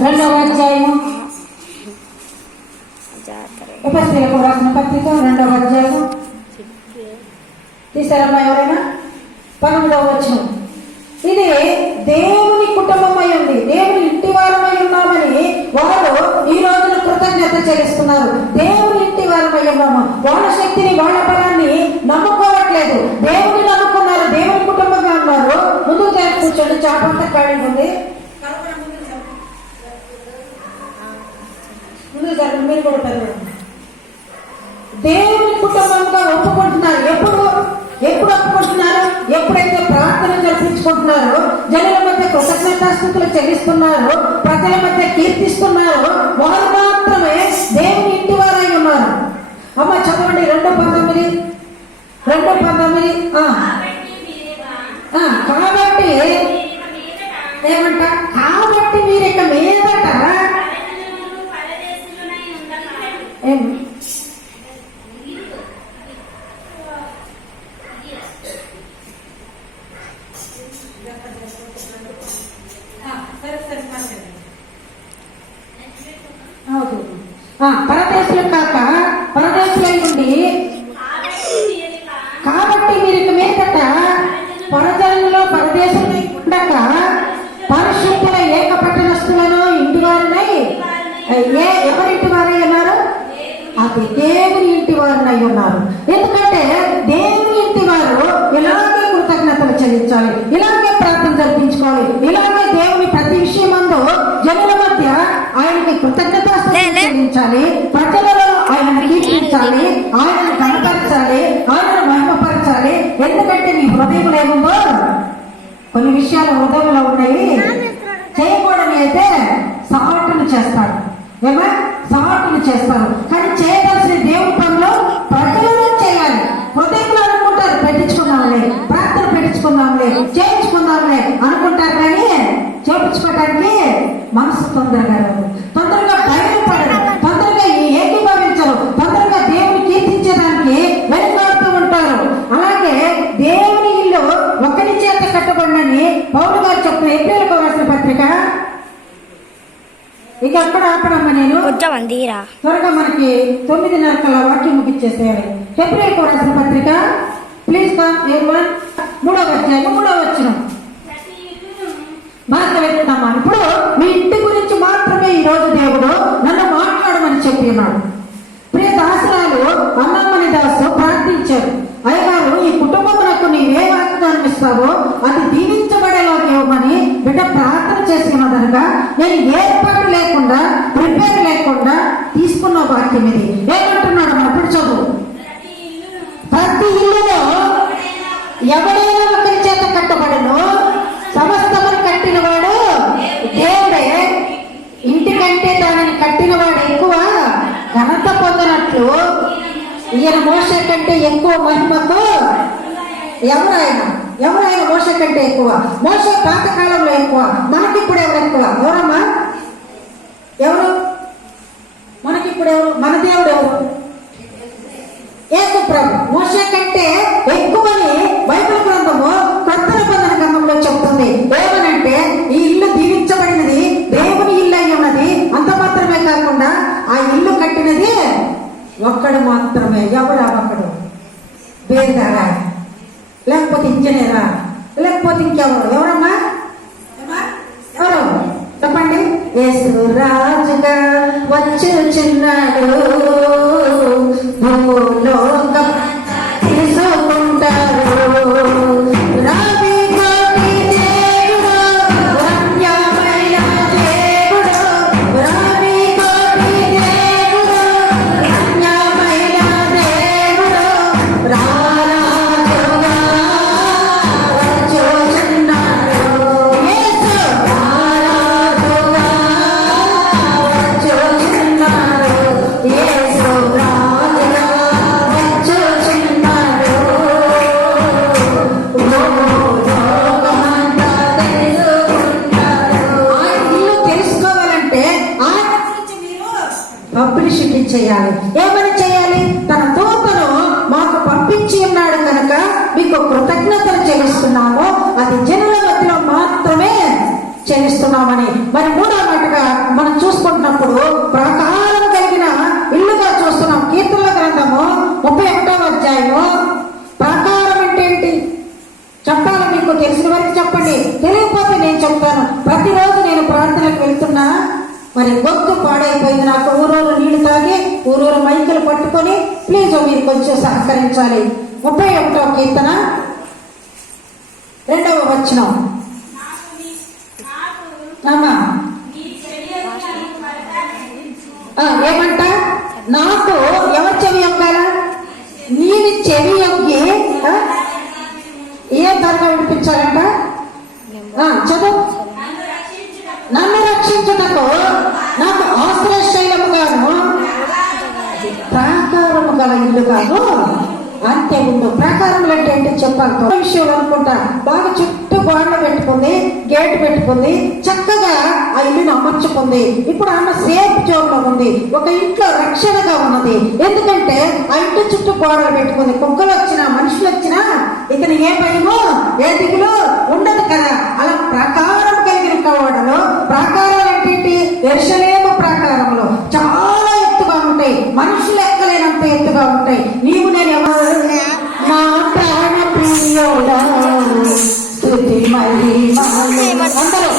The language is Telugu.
2వ అధ్యాయము ఎఫెసీయులకు రాసిన పత్రిక 2వ అధ్యాయము తీసారమ్మా ఎవరైనా 19వ వచనం. ఇది దేవుని కుటుంబమై ఉంది, దేవుని ఇంటి వారమై ఉన్నామని వారు ఈ రోజున కృతజ్ఞత చెల్లిస్తున్నారు. దేవుని ఇంటి వారమై ఉన్నాము. వాళ్ళ శక్తిని వాళ్ళ బలాన్ని నమ్ముకోవట్లేదు, దేవుని నమ్ముకున్నారు, దేవుని కుటుంబంగా ఉన్నారు. ముందుకు జరిగి కూర్చోండి, చాపంతా ఖాళీ ఉంది. ముందుకు జరగండి, మీరు కూడా పెరగండి. దేవుని కుటుంబంగా ఒప్పుకుంటున్నారు. ఎప్పుడు ఒప్పుకుంటున్నారు? ఎప్పుడైతే ప్రార్థన జరిపించుకుంటున్నారో, జనుల మధ్య కృతజ్ఞతాస్తుతులు చెల్లిస్తున్నారు, ప్రజల మధ్య కీర్తిస్తున్నారు, వారు మాత్రమే దేవుని ఇంటి వారై ఉన్నారు. అమ్మ చదవండి 2:19. కాబట్టి ఏమంట? కాబట్టి మీరు ఇక మీదట పరదేశులు కాక పరదేశులై ఉండి, కాబట్టి మీరు ఇక మీదట పరజనులలో పరదేశులై ఉండక పరిశుద్ధుల ఏక పట్టణస్థులను ఇంటి వారినై ఎవరింటి వారై ఉన్నారు? అది దేవుని ఇంటి వారినై ఉన్నారు. ఎందుకంటే దేవుని ఇంటి వారు ఇలాగే కృతజ్ఞతలు చెల్లించాలి, ఇలాగే ప్రార్థన జరిపించుకోవాలి, ఇలాగే దేవుని ప్రతి విషయమందు జనుల మధ్య ఆయనకి కృతజ్ఞత చెల్లించాలి, ప్రజలలో ఆయనను కీర్తించాలి, ఆయనను కనపరచాలి, ఆయనను మహిమపరచాలి. ఎందుకంటే నీ హృదయంలో ఏముందో కొన్ని విషయాలు హృదయంలో ఉన్నాయి, చేయకూడని అయితే సహాటులు చేస్తారు. సహాటులు చేస్తారు. కానీ చేయవలసిన దేవుని పనులు ప్రజలలో చేయాలి. హృదయంలో అనుకుంటారు, పెట్టించుకుందాంలే, ప్రార్థన పెట్టించుకుందాంలే, చేయించుకుందాంలే అనుకుంటారు. కానీ చేయించుకోవడానికి మనసు తొందరగా బయటపడరు, తొందరగా ఏకీభవించరు, తొందరగా దేవుని కీర్తించడానికి వెనుకాడుతూ ఉంటారు. అలాగే దేవుని ఇల్లు ఒకరి చేత కట్టబడినని పౌలు గారు చెప్పిన ఏప్రిల్కు రాసిన పత్రిక. ఇక అక్కడ ఆపడమ్మా, నేను త్వరగా మనకి 9:30 వాక్యం ముగిచ్చేసేయాలి. ఏప్రిల్కు రాసిన పత్రిక ప్లీజ్ 3వ అధ్యాయం 3వ వచనం మాట్లాడుతున్నామా. ఇప్పుడు మీ ఇంటి గురించి మాత్రమే ఈ రోజు దేవుడు నన్ను మాట్లాడమని చెప్పి ఉన్నాడు. ప్రియ దాసురాలు అన్నమ్మని దాసు ప్రార్థించారు, అయ్యగారు ఈ కుటుంబమునకు నీవే వాగ్దానం ఇస్తావో అది దీవించబడేలాగా ఇవ్వమని బిడ్డ ప్రార్థన చేసినదనగా నేను ఏర్పాటు లేకుండా ప్రిపేర్ లేకుండా తీసుకున్న వాక్యం ఇది. ఏమంటున్నాడు అప్పుడు చదువు. ప్రతి ఇల్లులో ఎవడైనా ఒకరి చేత కట్టబడను, సమస్తమును కట్టినవాడు దేవుడే. ఇంటికంటే దానిని కట్టినవాడు ఎక్కువ ఘనత పొందినట్లు ఈయన మోషే కంటే ఎక్కువ మహిమకు ఎవరైనా మోషే కంటే ఎక్కువ. మోషే పాతకాలంలో ఎక్కువ, మనకిప్పుడు ఎవరు ఎక్కువ? ఎవరమ్మా? ఎవరు మనకిప్పుడు ఎవరు? మన దేవుడు ఎవరు? యేసు ప్రభు. మోషే కంటే ఎక్కువని బైబిల్ గ్రంథము కొత్త నిబంధన గ్రంథంలో చెప్తుంది. ఏమనంటే ఈ ఇల్లు దీవించబడినది దేవుని ఇల్లు అయి ఉన్నది. అంత మాత్రమే కాకుండా ఆ ఇల్లు కట్టినది ఒక్కడు మాత్రమే. ఎవరా ఒక్కడు? బేదారా, లేకపోతే ఇంజనీరా, లేకపోతే ఇంకెవరు? ఎవరమ్మా? ఎవరు చెప్పండి. యేసు రాజుగా వచ్చుచున్నాడు, భూలోకం తీసుకుంటారు. పబ్లిసిటీ చేయాలి. ఏమని చేయాలి? తన దూతను మాకు పంపించి ఉన్నాడు కనుక మీకు కృతజ్ఞతలు చెల్లిస్తున్నాము, అది జనుల మధ్యలో మాత్రమే చెల్లిస్తున్నామని. మరి మూడో మాటగా మనం చూసుకుంటున్నప్పుడు ప్రాకారం కలిగిన ఇల్లుగా చూస్తున్నాం. కీర్తనల గ్రంథము 31వ అధ్యాయము. ప్రాకారం అంటే ఏంటి చెప్పాలి, మీకు తెలిసిన వరకు చెప్పండి, తెలియకపోతే నేను చెప్తాను. ప్రతిరోజు నేను ప్రార్థనకు వెళ్తున్నా, మరి గొంతు పాడైపోయింది నాకు. ఊరూరు నీళ్లు తాగి ఊరూరు మైకులు పట్టుకొని ప్లీజ్ మీరు కొంచెం సహకరించాలి. 31వ కీర్తన 2వ వచనం. అమ్మా ఏమంట? నాకు ఎవరు చెవి యొక్కాలా? నీవి చెవి యొక్కి ఏ త్వరగా వినిపించాలంట? చదువు. నన్ను రక్షించుటకు నాకు ఆశ్రయశైలముగాను ప్రాకారము గల ఇల్లుగాను అంతే ఉండు. ప్రాకారములు అంటే ఏంటి చెప్పాలి. విషయంలో అనుకుంటా బాగా చుట్టూ గోడలు పెట్టుకుంది, గేట్ పెట్టుకుంది, చక్కగా ఆ ఇల్లుని అమర్చుకుంది. ఇప్పుడు ఆమె సేఫ్ జోన్ లో ఉంది, ఒక ఇంట్లో రక్షణగా ఉన్నది. ఎందుకంటే ఆ ఇంటి చుట్టూ గోడలు పెట్టుకుంది. కుక్కలు వచ్చినా మనుషులు వచ్చినా ఇతను ఏ భయమో ఏ దిగులు ఉండదు కదా. అలా ప్రాకారం కలిగిన గోడలు. ప్రాకారాలు అంటే ఏంటి? యెరూషలేము ప్రాకారములు చాలా ఎత్తుగా ఉంటాయి, మనుషులు ఎక్కలేనంత ఎత్తుగా ఉంటాయి. నీవు నేను ఎవరు? నా ప్రాణ ప్రియుడా స్తుతి మహిమ. అందరూ